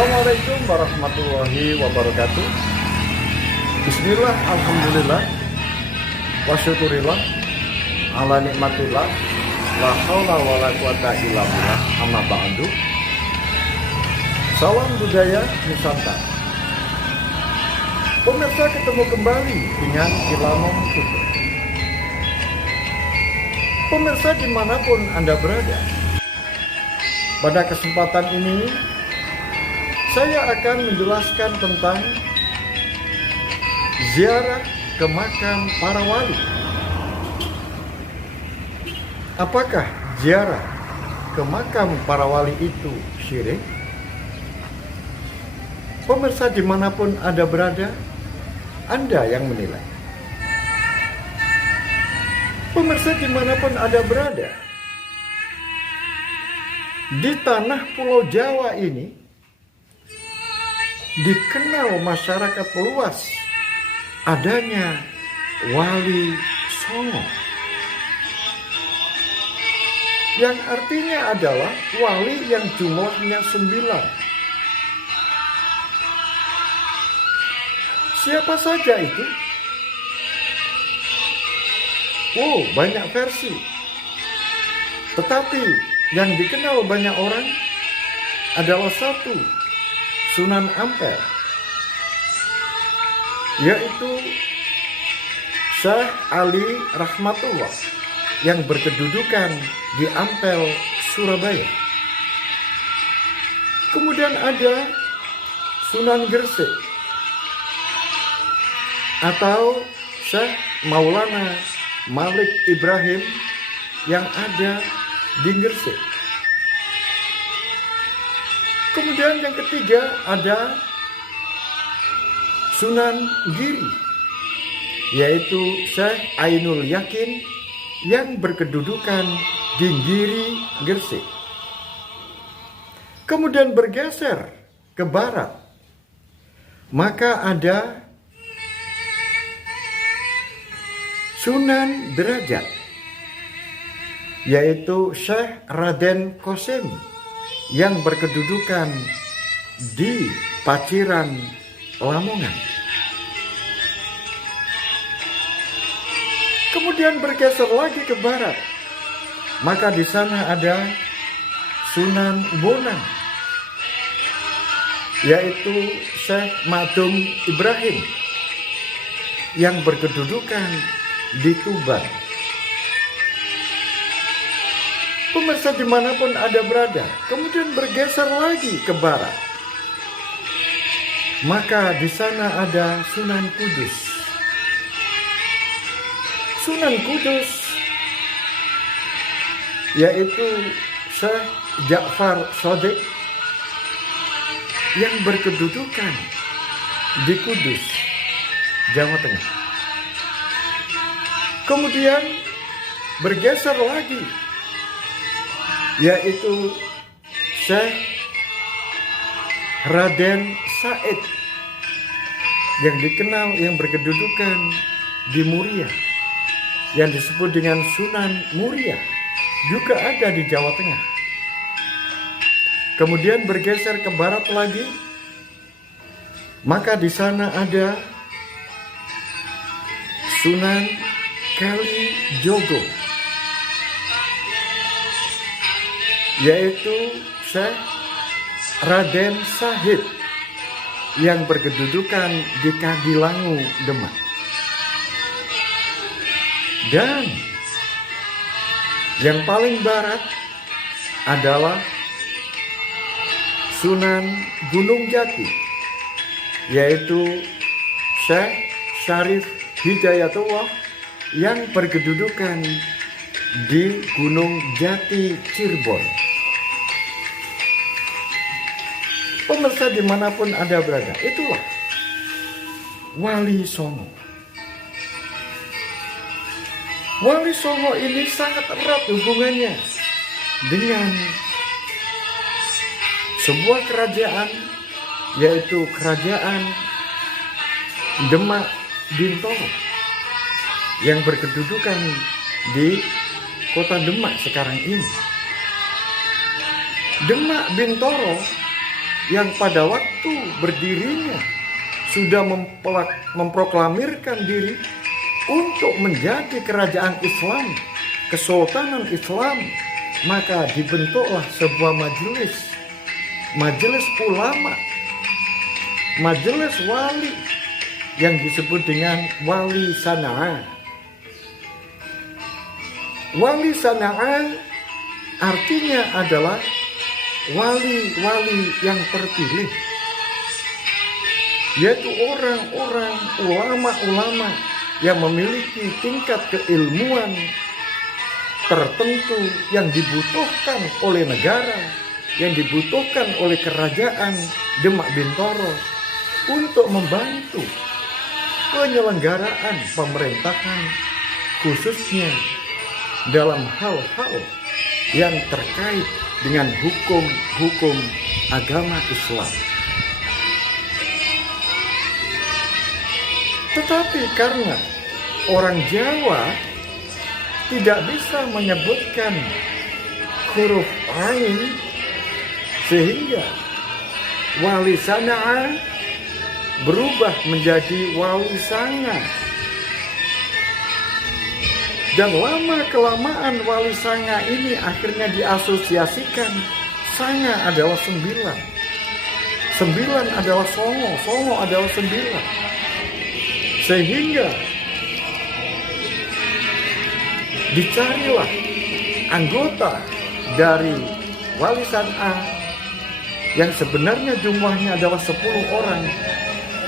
Assalamualaikum warahmatullahi wabarakatuh. Bismillah, alhamdulillah, wa syukurillah, ala nikmatillah, la haula wa la quwata illa billah, amma ba'du. Salam budaya Nusantara. Pemirsa, ketemu kembali dengan Ilanom Tutur. Pemirsa dimanapun Anda berada, pada kesempatan ini saya akan menjelaskan tentang ziarah ke makam para wali. Apakah ziarah ke makam para wali itu syirik? Pemirsa dimanapun Anda berada, Anda yang menilai. Pemirsa dimanapun Anda berada, di tanah Pulau Jawa ini dikenal masyarakat luas adanya Wali Songo, yang artinya adalah wali yang jumlahnya 9. Siapa saja itu? Oh, banyak versi. Tetapi yang dikenal banyak orang adalah satu, Sunan Ampel, yaitu Syekh Ali Rahmatullah yang berkedudukan di Ampel, Surabaya. Kemudian ada Sunan Gresik atau Syekh Maulana Malik Ibrahim yang ada di Gresik. Kemudian yang ketiga ada Sunan Giri, yaitu Syekh Ainul Yakin yang berkedudukan di Giri, Gresik. Kemudian bergeser ke barat, maka ada Sunan Derajat, yaitu Syekh Raden Kosim yang berkedudukan di Paciran, Lamongan. Kemudian bergeser lagi ke barat, maka di sana ada Sunan Bonang, yaitu Syekh Madum Ibrahim yang berkedudukan di Tuban. Pemirsa dimanapun Anda berada, kemudian bergeser lagi ke barat, maka di sana ada Sunan Kudus. Sunan Kudus yaitu Syekh Ja'far Shadiq yang berkedudukan di Kudus, Jawa Tengah. Kemudian bergeser lagi, yaitu Syekh Raden Said yang dikenal yang berkedudukan di Muria, yang disebut dengan Sunan Muria, juga ada di Jawa Tengah. Kemudian bergeser ke barat lagi, maka di sana ada Sunan Kalijogo, yaitu Syekh Raden Sahid yang berkedudukan di Kadilangu, Demak. Dan yang paling barat adalah Sunan Gunung Jati, yaitu Syekh Syarif Hidayatullah yang berkedudukan di Gunung Jati, Cirebon. Pemirsa dimanapun Anda berada, itulah Wali Songo. Wali Songo ini sangat erat hubungannya dengan sebuah kerajaan, yaitu Kerajaan Demak Bintoro, yang berkedudukan di kota Demak sekarang ini. Demak Bintoro yang pada waktu berdirinya sudah memproklamirkan diri untuk menjadi kerajaan Islam, kesultanan Islam, maka dibentuklah sebuah majelis ulama, majelis wali yang disebut dengan Wali Sana'a. Wali Sana'a artinya adalah wali-wali yang terpilih, yaitu orang-orang ulama-ulama yang memiliki tingkat keilmuan tertentu yang dibutuhkan oleh negara, yang dibutuhkan oleh kerajaan Demak Bintoro untuk membantu penyelenggaraan pemerintahan, khususnya dalam hal-hal yang terkait dengan hukum-hukum agama Islam. Tetapi karena orang Jawa tidak bisa menyebutkan huruf Ain, sehingga Wali Sana'a berubah menjadi Wali Sanga. Dan lama-kelamaan Wali Sanga ini akhirnya diasosiasikan. Sanga adalah 9. 9 adalah Songo. Songo adalah 9. Sehingga dicarilah anggota dari Wali Sana'a yang sebenarnya jumlahnya adalah 10 orang.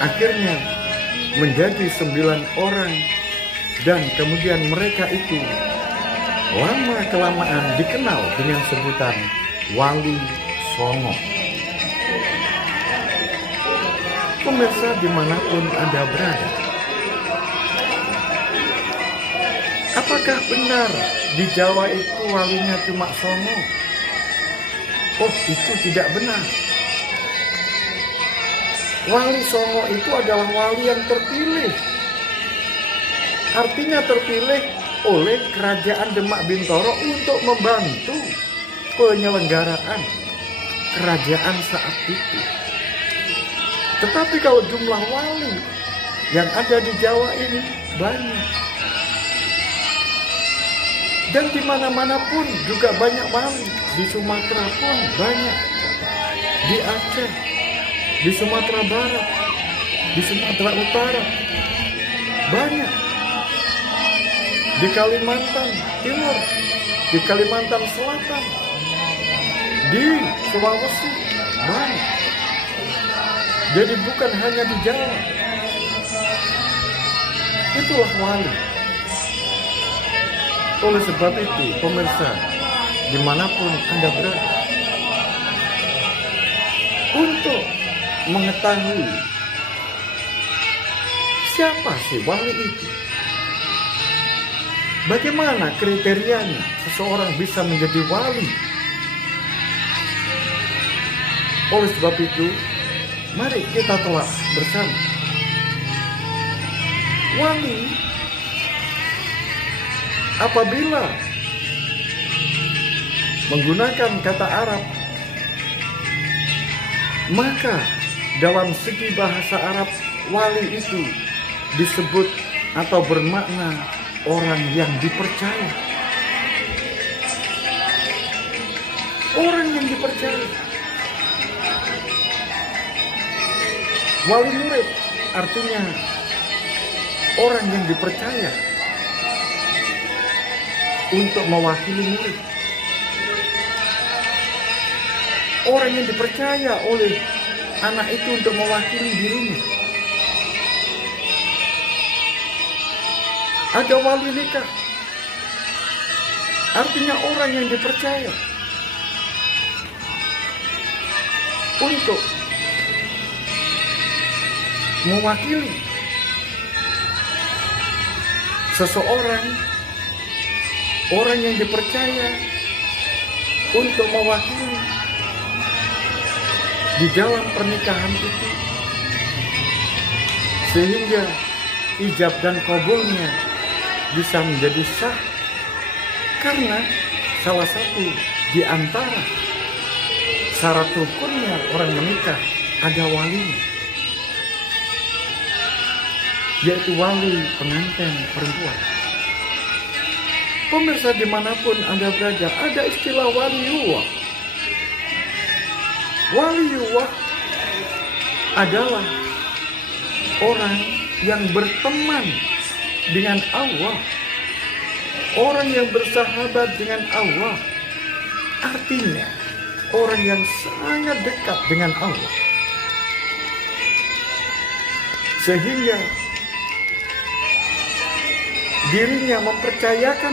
Akhirnya menjadi 9 orang. Dan kemudian mereka itu lama-kelamaan dikenal dengan sebutan Wali Songo. Pemirsa dimanapun Anda berada, apakah benar di Jawa itu walinya cuma Songo? Oh, itu tidak benar. Wali Songo itu adalah wali yang terpilih. Artinya terpilih oleh kerajaan Demak Bintoro untuk membantu penyelenggaraan kerajaan saat itu. Tetapi kalau jumlah wali yang ada di Jawa ini banyak. Dan di mana-mana pun juga banyak wali. Di Sumatera pun banyak. Di Aceh, di Sumatera Barat, di Sumatera Utara banyak. Di Kalimantan Timur, di Kalimantan Selatan, di Sulawesi banyak. Jadi bukan hanya di Jawa. Itulah wali. Oleh sebab itu, pemirsa, dimanapun Anda berada, untuk mengetahui siapa sih wali itu, bagaimana kriterianya seseorang bisa menjadi wali. Oleh sebab itu, mari kita telah bersama. Wali apabila menggunakan kata Arab, maka dalam segi bahasa Arab, wali itu disebut atau bermakna orang yang dipercaya. Orang yang dipercaya. Wali murid artinya orang yang dipercaya untuk mewakili murid. Orang yang dipercaya oleh anak itu untuk mewakili dirinya. Ada wali nikah, artinya orang yang dipercaya untuk mewakili seseorang, orang yang dipercaya untuk mewakili di dalam pernikahan itu, sehingga ijab dan kabulnya bisa menjadi sah karena salah satu di antara syarat rukunnya orang menikah ada walinya, yaitu wali pengantin perempuan. Pemirsa dimanapun Anda berada, ada istilah waliullah. Waliullah adalah orang yang berteman dengan Allah, orang yang bersahabat dengan Allah. Artinya orang yang sangat dekat dengan Allah, sehingga dirinya mempercayakan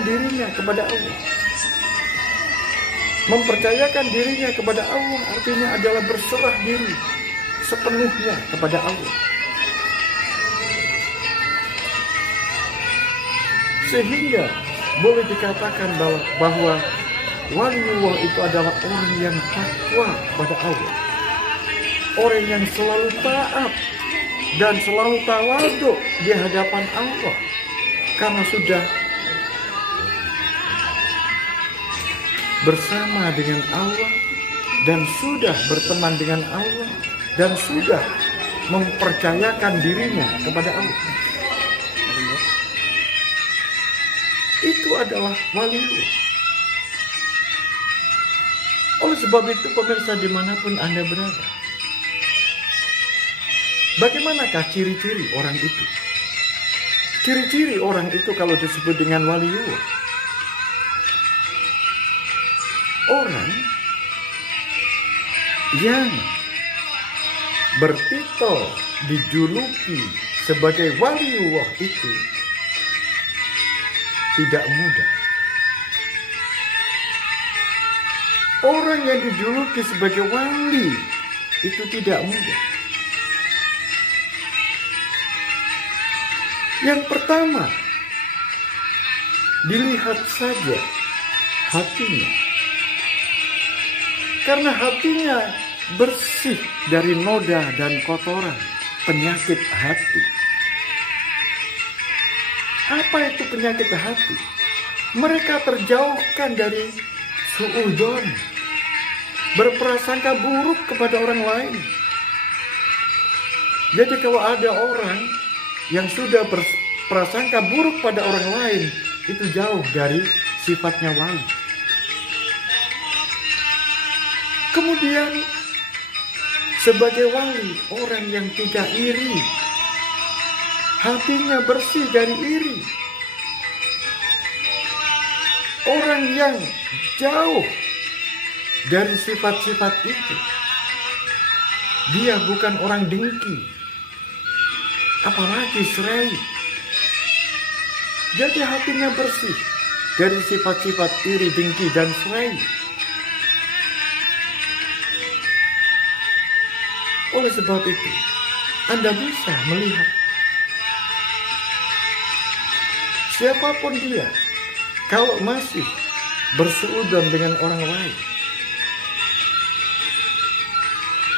dirinya kepada Allah. Mempercayakan dirinya kepada Allah artinya adalah berserah diri sepenuhnya kepada Allah. Sehingga boleh dikatakan bahwa waliullah itu adalah orang yang takwa pada Allah, orang yang selalu taat dan selalu tawadhu di hadapan Allah, karena sudah bersama dengan Allah dan sudah berteman dengan Allah dan sudah mempercayakan dirinya kepada Allah. Itu adalah waliullah. Oleh sebab itu pemirsa dimanapun Anda berada, bagaimanakah ciri-ciri orang itu? Ciri-ciri orang itu kalau disebut dengan waliullah, orang yang bertitel dijuluki sebagai waliullah itu tidak mudah. Orang yang dijuluki sebagai wali itu tidak mudah. Yang pertama, dilihat saja hatinya. Karena hatinya bersih dari noda dan kotoran, penyakit hati. Apa itu penyakit hati? Mereka terjauhkan dari suudzon, berprasangka buruk kepada orang lain. Jadi kalau ada orang yang sudah berprasangka buruk pada orang lain, itu jauh dari sifatnya wali. Kemudian sebagai wali, orang yang tidak iri, hatinya bersih dari iri. Orang yang jauh dari sifat-sifat itu. Dia bukan orang dengki, apalagi serai. Jadi hatinya bersih dari sifat-sifat iri, dengki, dan serai. Oleh sebab itu, Anda bisa melihat siapapun dia, kalau masih bersuudzon dengan orang lain,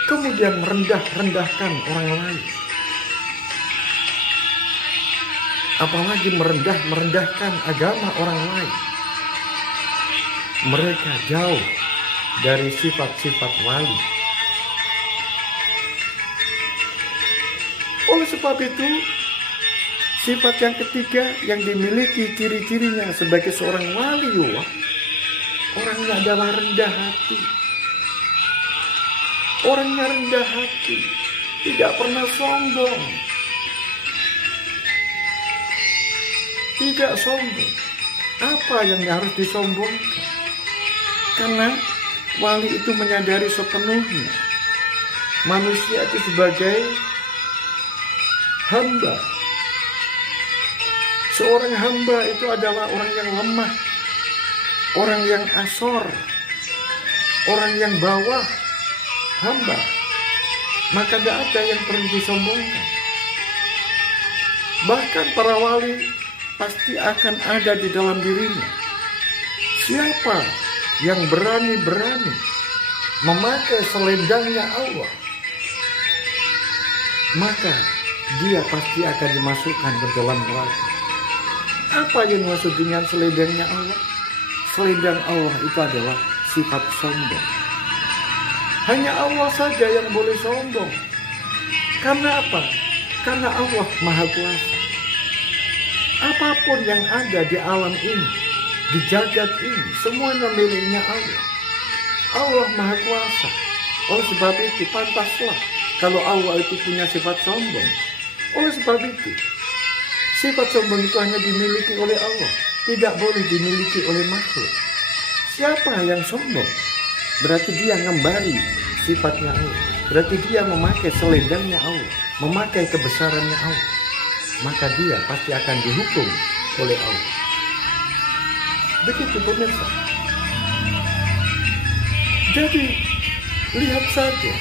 kemudian merendah-rendahkan orang lain, apalagi merendahkan agama orang lain, mereka jauh dari sifat-sifat wali. Oleh sebab itu, sifat yang ketiga yang dimiliki ciri-cirinya sebagai seorang waliullah, orangnya adalah rendah hati. Orangnya rendah hati, tidak pernah sombong. Tidak sombong. Apa yang harus disombongkan? Karena wali itu menyadari sepenuhnya manusia itu sebagai hamba. Seorang hamba itu adalah orang yang lemah, orang yang asor, orang yang bawah, hamba. Maka tidak ada yang perlu disombongkan. Bahkan para wali pasti akan ada di dalam dirinya. Siapa yang berani-berani memakai selendangnya Allah, maka dia pasti akan dimasukkan ke dalam neraka. Apa yang dimaksud dengan selendangnya Allah? Selendang Allah itu adalah sifat sombong. Hanya Allah saja yang boleh sombong. Karena apa? Karena Allah Maha Kuasa. Apapun yang ada di alam ini, di jagat ini, semuanya miliknya Allah. Allah Maha Kuasa. Oleh sebab itu pantaslah kalau Allah itu punya sifat sombong. Oleh sebab itu sifat sombong itu hanya dimiliki oleh Allah, tidak boleh dimiliki oleh makhluk. Siapa yang sombong? Berarti dia ngembari sifatnya Allah. Berarti dia memakai selendangnya Allah, memakai kebesarannya Allah. Maka dia pasti akan dihukum oleh Allah. Begitu pemirsa. Jadi lihat saja,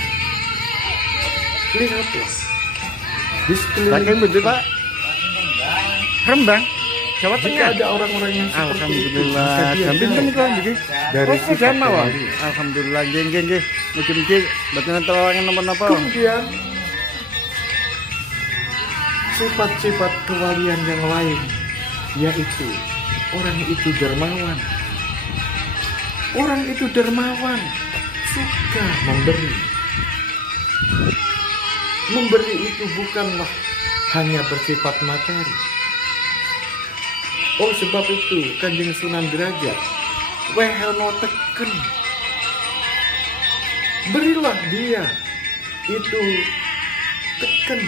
lihatlah di sekeliling. Saking betul Pak. Rembang, Jawa Jika Tengah. ada orang-orang yang seperti itu, Alhamdulillah. maka dia Jambin kan jauh itu dari Oh, sifat sudah mawon. kewalian. Alhamdulillah, nggih. Mugi-mugi mboten terlawangan napa-napa. Kemudian sifat-sifat kewalian yang lain, yaitu orang itu dermawan. Orang itu dermawan, suka memberi. Memberi itu bukanlah hanya bersifat materi. Oh sebab itu Kanjeng Sunan Derajat wehelno teken, berilah dia itu teken.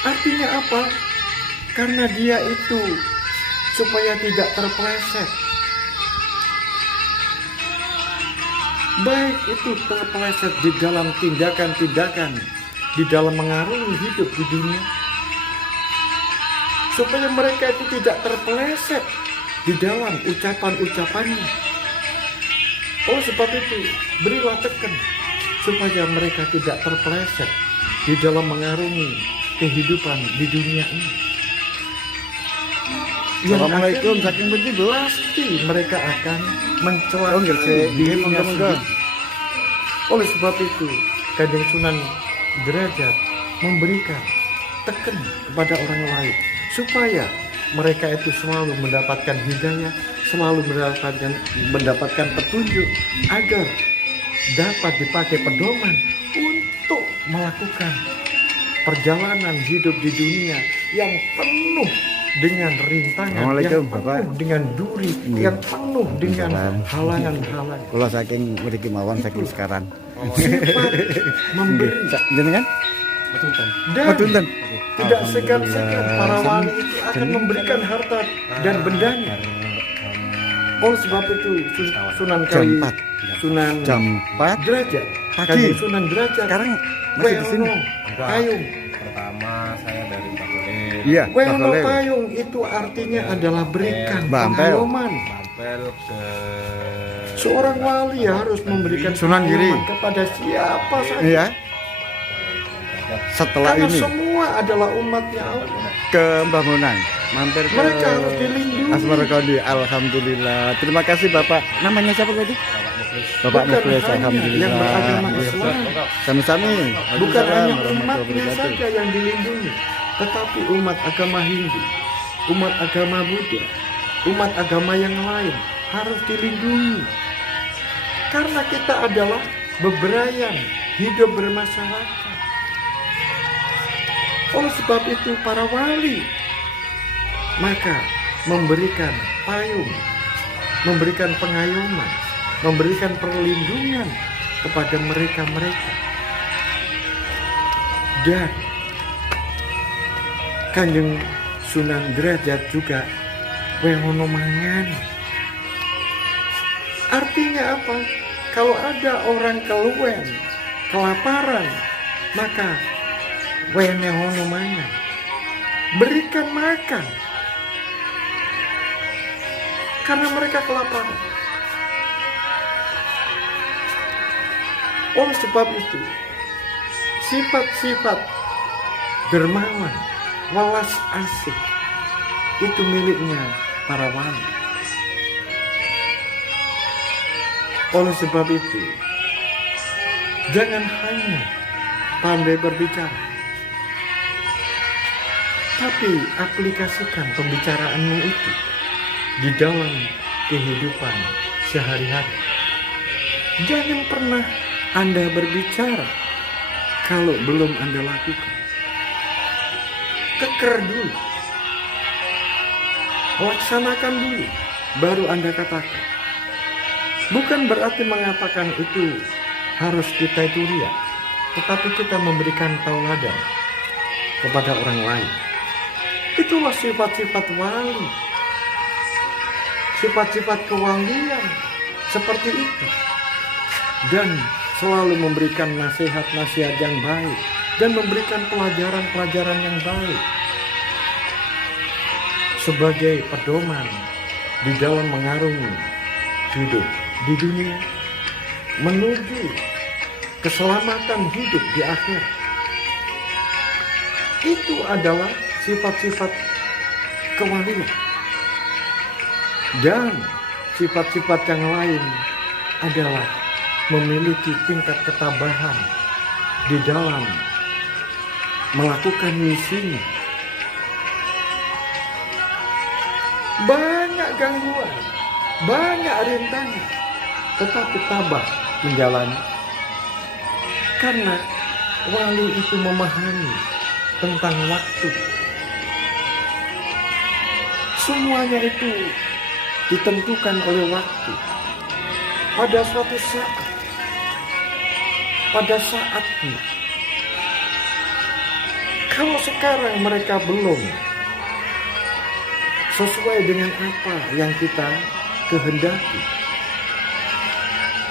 Artinya apa? Karena dia itu supaya tidak terpeleset. Baik itu terpeleset di dalam tindakan-tindakan, di dalam mengarungi hidup di dunia, supaya mereka itu tidak terpeleset di dalam ucapan-ucapannya. Oh sebab itu berilah teken supaya mereka tidak terpeleset di dalam mengarungi kehidupan di dunia ini. Assalamualaikum, saking bendi Bu. Pasti mereka akan mencela Oh, nggih, dirinya monggo-monggo. sendiri. Oleh sebab itu Kanjeng Sunan Derajat memberikan teken kepada orang lain supaya mereka itu selalu mendapatkan hidayah, selalu mendapatkan petunjuk agar dapat dipakai pedoman untuk melakukan perjalanan hidup di dunia yang penuh dengan rintangan, yang Assalamualaikum, penuh Bapak. dengan duri, yang penuh dengan halangan-halangan. Kula saking mriki mawon saking sekarang. Sifat memberi Jenengan? dan Punten. tidak segan-segan para wali itu akan memberikan harta dan bendanya. Oleh sebab itu Sunan Jam Kali 4. Sunan Jam 4 Derajat, pagi. Kanjeng Sunan Derajat, Sekarang masih di sini. Payung. Pertama saya dari Bakulin, Iya, Welono boleh. payung itu artinya adalah berikan Bampel. pengayuman. mampir ke Seorang wali harus memberikan Sunan Giri. pengayuman kepada siapa saja. Iya. Setelah Karena ini semua adalah umatnya Allah. ke Mbah Monang, mampir ke Mereka harus dilindungi. Asmarakodi. Alhamdulillah. Terima kasih Bapak. Namanya siapa tadi? Bapak Bukan Muflis. hanya Alhamdulillah. yang beragama Iya, Islam. Sami-sami. Bukan Waalaikumsalam hanya warahmatullahi umatnya wabarakatuh. saja yang dilindungi, tetapi umat agama Hindu, umat agama Buddha, umat agama yang lain harus dilindungi. Karena kita adalah beberapa hidup bermasyarakat. Oleh sebab itu para wali maka memberikan payung, memberikan pengayuman, memberikan perlindungan kepada mereka-mereka. Dan Kanjeng Sunan Derajat juga wewono mangan. Artinya apa? Kalau ada orang keluwen, kelaparan, maka wewono mangan. Berikan makan. Karena mereka kelaparan. Oleh sebab itu, sifat-sifat dermawan, welas asih itu miliknya para wali. Oleh sebab itu, jangan hanya pandai berbicara, tapi aplikasikan pembicaraanmu itu di dalam kehidupan sehari-hari. Jangan pernah Anda berbicara kalau belum Anda lakukan. Keker dulu, laksanakan dulu, baru Anda katakan. Bukan berarti mengatakan itu harus kita itu riak, tetapi kita memberikan tauladan kepada orang lain. Itulah sifat-sifat wali, sifat-sifat kewalian seperti itu. Dan selalu memberikan nasihat-nasihat yang baik dan memberikan pelajaran-pelajaran yang baik sebagai pedoman di dalam mengarungi hidup di dunia menuju keselamatan hidup di akhir. Itu adalah sifat-sifat kewalian. Dan sifat-sifat yang lain adalah memiliki tingkat ketabahan di dalam melakukan misinya. Banyak gangguan, banyak rintangan, tetapi tabah menjalani. Karena wali itu memahami tentang waktu. Semuanya itu ditentukan oleh waktu. Pada suatu saat, pada saatnya. Kalau sekarang mereka belum sesuai dengan apa yang kita kehendaki,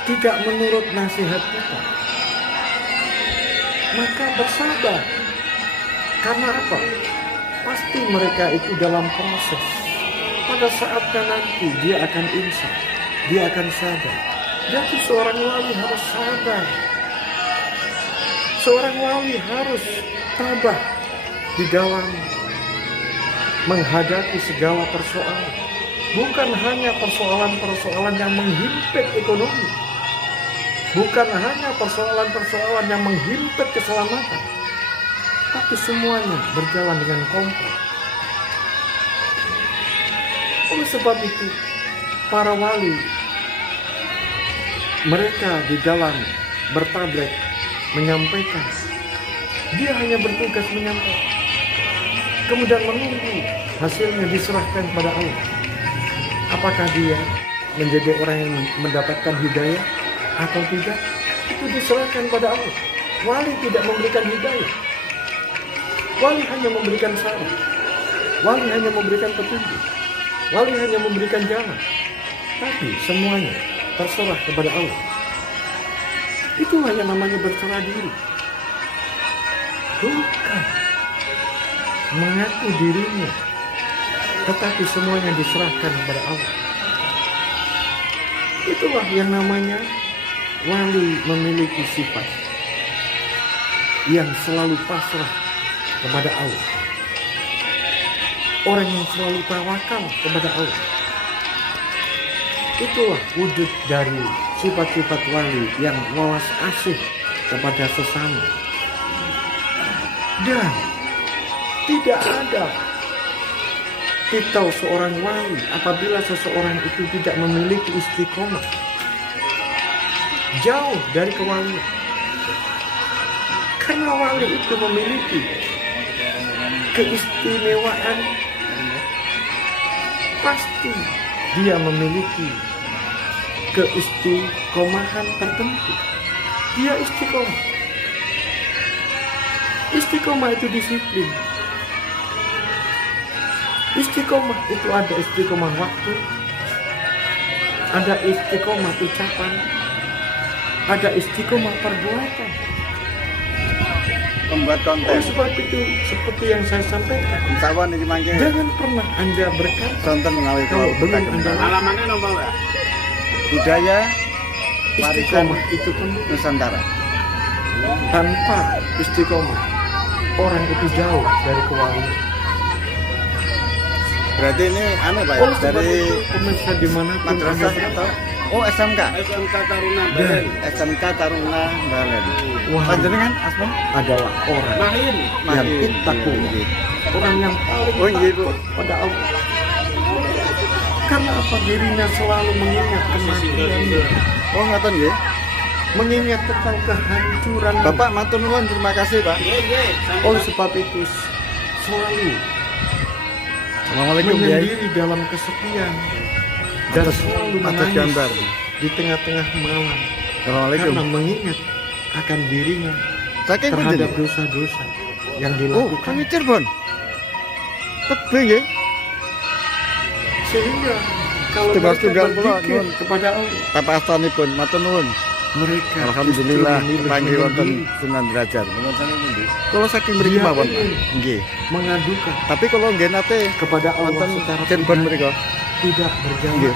tidak menurut nasihat kita, maka bersabar. Karena apa? Pasti mereka itu dalam proses. Pada saatnya nanti dia akan insaf, dia akan sadar. Jadi seorang wali harus sabar. Seorang wali harus tabah di dalam menghadapi segala persoalan. Bukan hanya persoalan-persoalan yang menghimpit ekonomi. Bukan hanya persoalan-persoalan yang menghimpit keselamatan. Tapi semuanya berjalan dengan kompak. Oleh sebab itu, para wali, mereka di dalam bertablik menyampaikan, dia hanya bertugas menyampaikan, kemudian menunggu hasilnya diserahkan pada Allah. Apakah dia menjadi orang yang mendapatkan hidayah atau tidak, itu diserahkan pada Allah. Wali tidak memberikan hidayah, wali hanya memberikan saran, wali hanya memberikan petunjuk, wali hanya memberikan jalan. Tapi semuanya terserah kepada Allah. Itulah yang namanya berserah diri. Bukan mengaku dirinya, tetapi semuanya diserahkan kepada Allah. Itulah yang namanya wali memiliki sifat yang selalu pasrah kepada Allah. Orang yang selalu tawakal kepada Allah. Itulah wujud dari sifat-sifat wali yang welas asih kepada sesama. Dan tidak ada titel seorang wali apabila seseorang itu tidak memiliki istiqomah. Jauh dari kewalian. Karena wali itu memiliki keistimewaan, pasti dia memiliki keistiqomahan tertentu. Dia istiqomah. Istiqomah itu disiplin. Istiqomah itu ada istiqomah waktu, ada istiqomah ucapan, ada istiqomah perbuatan. Membuat konten. Oleh sebab itu, seperti yang saya sampaikan, Insyawan ini mangke. jangan pernah Anda berkata Contoh mengawi kalau belum Anda Alamannya nomor ya? budaya warisan istiqomah itu pun Nusantara. tanpa istiqomah orang itu jauh dari kewalian. Berarti ini anu Pak ya, Oleh sebab dari itu, pemirsa dimanapun Anda madrasah berada, atau SMK. SMK Taruna dan Balen. SMK Taruna Balen. Wah. Panjenengan asma? adalah orang Mahin. yang Mahir. ittaqu, Iya, iya. orang yang paling Oh, iya, Bu. takut pada Allah. Karena apa? Dirinya selalu mengingat kematian, Oh, ngoten nggih. mengingat tentang kehancuran. Bapak matur nuwun, terima kasih, Pak. Oleh sebab itu selalu Assalamualaikum, Kiai. menyendiri dalam kesepian dan selalu Atas menangis gambar. di tengah-tengah malam Assalamualaikum. karena mengingat akan dirinya Saking pundi? terhadap dosa-dosa yang Oh, dilakukan, kami Cirebon. Tebing nggih. sehingga kalau Setunggal-setunggal mereka kula, berzikir nuwun. kepada Allah, Tapa astanipun, matur nuwun. mereka Alhamdulillah justru memilih panggih wonten menyendiri. Sunan Derajat. Nuwun saking pundi? Kula saking mriki Dia mawon, Pak. ingin Nggih. mengadukan Tapi kalau nggih nate kepada Allah wonten secara Cirebon pribadi, mriku. tidak berjalan Nggih.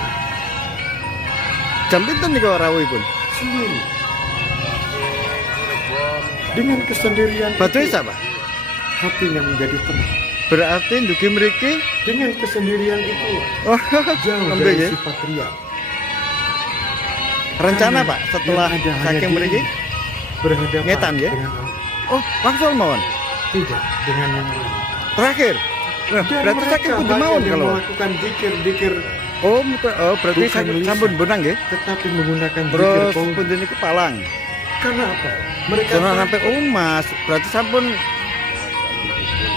Jam pinten niku rawuhipun? sendiri dengan kesendirian Batu itu, isa, Pak. hatinya menjadi tenang. Berarti ndugi mriki Dengan kesendirian itu oh, jauh nembe dari nggih. sifat riak. Rencana, Karena Pak, setelah yang ada hanya saking mriki diri berhadapan Ngetan, ya? dengan Allah, oh, wangsul mawon. tidak dengan yang lain. Terakhir. Nah, Dan berarti mereka saking pundi banyak mawon yang kalau. melakukan dikir-dikir Oh, berarti Bukan saking lisan. sampun benang nggih. tetapi menggunakan zikir Terus qaul. pundi niku palang. Karena apa? Mereka Jangan sampai Mas, berarti sampun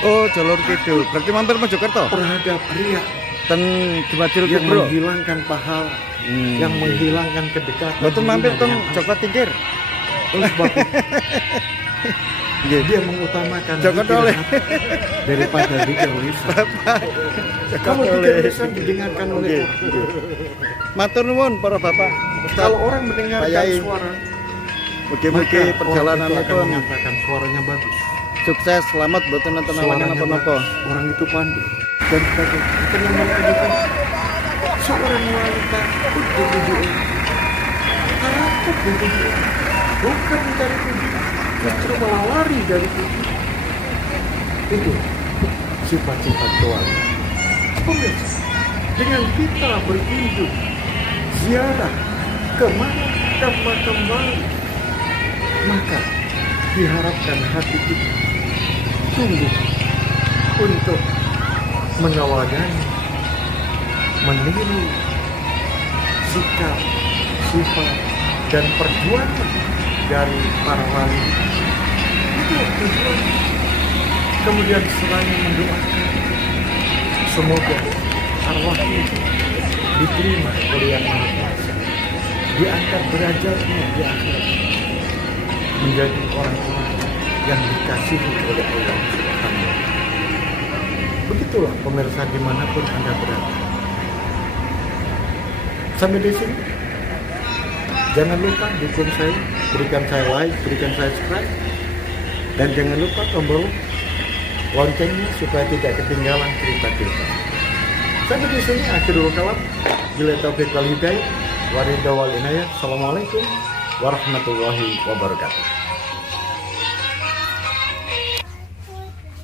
oh jalur kidul. Berarti mampir Mojokerto. terhadap riak Ten Jumadil yang Kubro. menghilangkan pahala, Hmm. yang menghilangkan kedekatan. Betul mampir dirinya teng dengan Allah. Joko Tingkir. Oleh sebab itu, Nggih. dia mengutamakan Joko zikir Tole. hati daripada zikir lisan. Kalau Tole. zikir lisan didengarkan oleh Nggih, orang, nggih. Matur nuwun para bapak. kalau orang mendengarkan Pak Yai. suara, Mugi-mugi maka orang itu akan perjalananipun mengatakan suaranya bagus, sukses, selamat mboten nonton awangan suaranya napa-napa. bagus, orang itu pandai dan sebagainya. Akan yang menunjukkan seorang wanita takut dipuji, takut dipuji, bukan mencari puji, justru malah lari dari puji. Itu sifat-sifat Tuhan. Pemirsa, dengan kita berkunjung ziarah ke makam Bali, maka diharapkan hati kita tumbuh untuk meneladani, meniru sikap, sifat, dan perjuangan dari para wali. Itu tujuan. Kemudian seraya mendoakan semoga arwah itu diterima oleh Yang Maha Kuasa, diangkat derajatnya di akhirat menjadi orang-orang yang dikasihi oleh Allah Subhanahu wa Ta'ala. Begitulah pemirsa dimanapun Anda berada. Sampai di sini. Jangan lupa dukung saya, berikan saya like, berikan saya subscribe, dan jangan lupa tombol loncengnya supaya tidak ketinggalan cerita-cerita. Sampai di sini akhirul kalam. Bila taufiq wal hidayah, waridha wal inayah. Assalamualaikum warahmatullahi wabarakatuh.